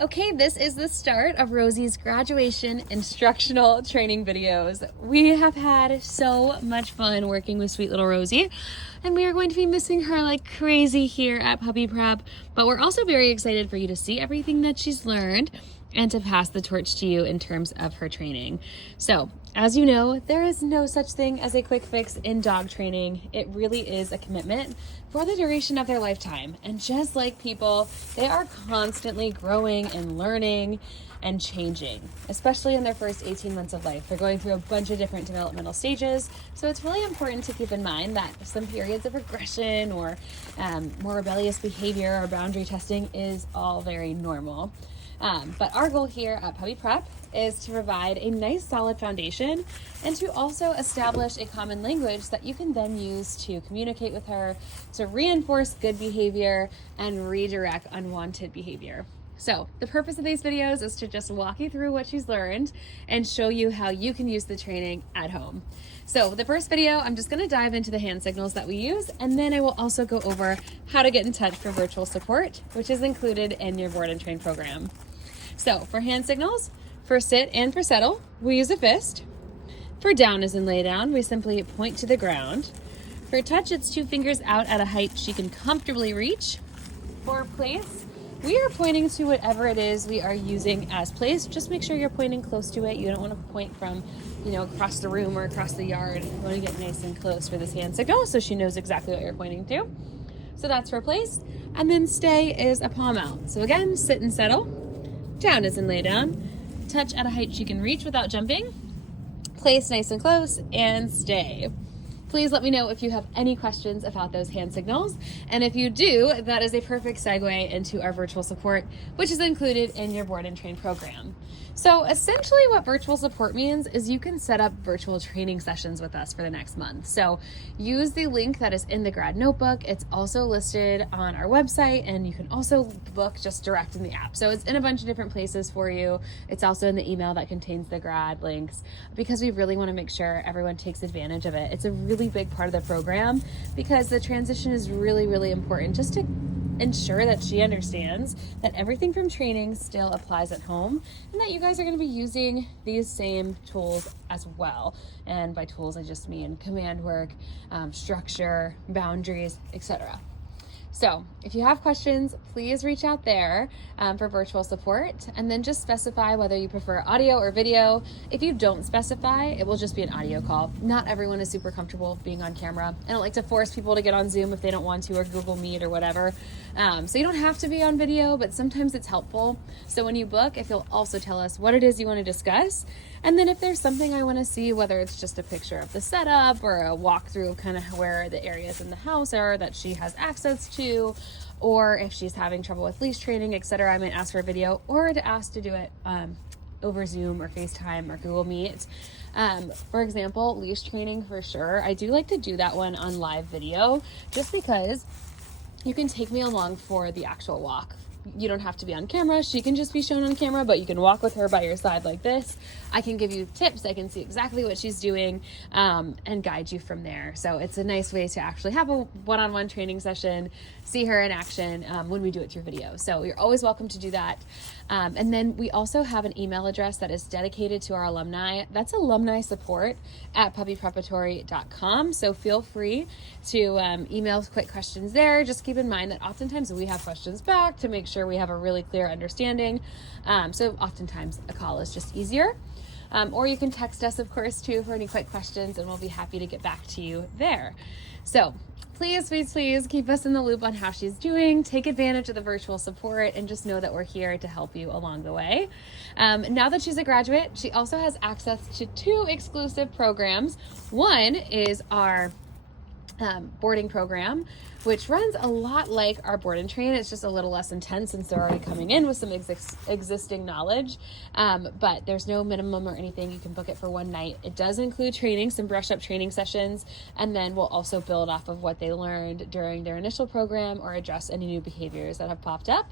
Okay, this is the start of Rosie's graduation instructional training videos. We have had so much fun working with sweet little Rosie, and we are going to be missing her like crazy here at Puppy Prep, but we're also very excited for you to see everything that she's learned and to pass the torch to you in terms of her training. So, as you know, there is no such thing as a quick fix in dog training. It really is a commitment for the duration of their lifetime. And just like people, they are constantly growing and learning and changing, especially in their first 18 months of life. They're going through a bunch of different developmental stages. So it's really important to keep in mind that some periods of regression or more rebellious behavior or boundary testing is all very normal. But our goal here at Puppy Prep is to provide a nice solid foundation and to also establish a common language that you can then use to communicate with her, to reinforce good behavior and redirect unwanted behavior. So the purpose of these videos is to just walk you through what she's learned and show you how you can use the training at home. So the first video, I'm just going to dive into the hand signals that we use, and then I will also go over how to get in touch for virtual support, which is included in your board and train program. So for hand signals, for sit and for settle, we use a fist. For down as in lay down, we simply point to the ground. For touch, it's 2 fingers out at a height she can comfortably reach. For place, we are pointing to whatever it is we are using as place. Just make sure you're pointing close to it. You don't want to point from, across the room or across the yard. You want to get nice and close for this hand signal so she knows exactly what you're pointing to. So that's for place. And then stay is a palm out. So again, sit and settle. Down as in lay down. Touch at a height she can reach without jumping. Place nice and close, and stay. Please let me know if you have any questions about those hand signals. And if you do, that is a perfect segue into our virtual support, which is included in your board and train program. So essentially what virtual support means is you can set up virtual training sessions with us for the next month. So use the link that is in the grad notebook. It's also listed on our website, and you can also book just direct in the app. So it's in a bunch of different places for you. It's also in the email that contains the grad links, because we really want to make sure everyone takes advantage of it. It's a really big part of the program because the transition is really, really important, just to ensure that she understands that everything from training still applies at home, and that you guys are going to be using these same tools as well. And by tools, I just mean command work, structure, boundaries, etc. So if you have questions, please reach out there for virtual support, and then just specify whether you prefer audio or video. If you don't specify, it will just be an audio call. Not everyone is super comfortable being on camera. I don't like to force people to get on Zoom if they don't want to, or Google Meet or whatever. So you don't have to be on video, but sometimes it's helpful. So when you book, if you'll also tell us what it is you want to discuss, and then if there's something I want to see, whether it's just a picture of the setup or a walkthrough of kind of where the areas in the house are that she has access to, or if she's having trouble with leash training, etc., I might ask for a video, or to ask to do it over Zoom or FaceTime or Google Meet. For example, leash training for sure. I do like to do that one on live video, just because you can take me along for the actual walk. You don't have to be on camera. She can just be shown on camera, but you can walk with her by your side like this. I can give you tips. I can see exactly what she's doing and guide you from there. So it's a nice way to actually have a one-on-one training session, see her in action when we do it through video. So you're always welcome to do that. And then we also have an email address that is dedicated to our alumni. That's alumni support at puppypreparatory.com. So feel free to email quick questions there. Just keep in mind that oftentimes we have questions back to make sure we have a really clear understanding. So oftentimes a call is just easier. Or you can text us, of course, too, for any quick questions, and we'll be happy to get back to you there. So please, please, please keep us in the loop on how she's doing. Take advantage of the virtual support, and just know that we're here to help you along the way. Now that she's a graduate, she also has access to 2 exclusive programs. One is our boarding program, which runs a lot like our board and train. It's just a little less intense since they're already coming in with some existing knowledge, but there's no minimum or anything. You can book it for one night. It does include training, some brush up training sessions, and then we'll also build off of what they learned during their initial program or address any new behaviors that have popped up.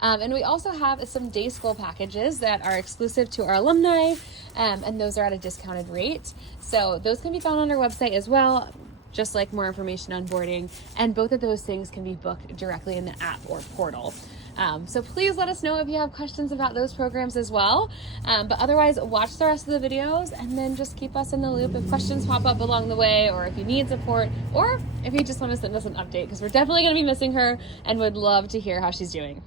And we also have some day school packages that are exclusive to our alumni, and those are at a discounted rate. So those can be found on our website as well, just like more information on boarding, and both of those things can be booked directly in the app or portal. So please let us know if you have questions about those programs as well. But otherwise, watch the rest of the videos and then just keep us in the loop if questions pop up along the way, or if you need support, or if you just want to send us an update, because we're definitely going to be missing her and would love to hear how she's doing.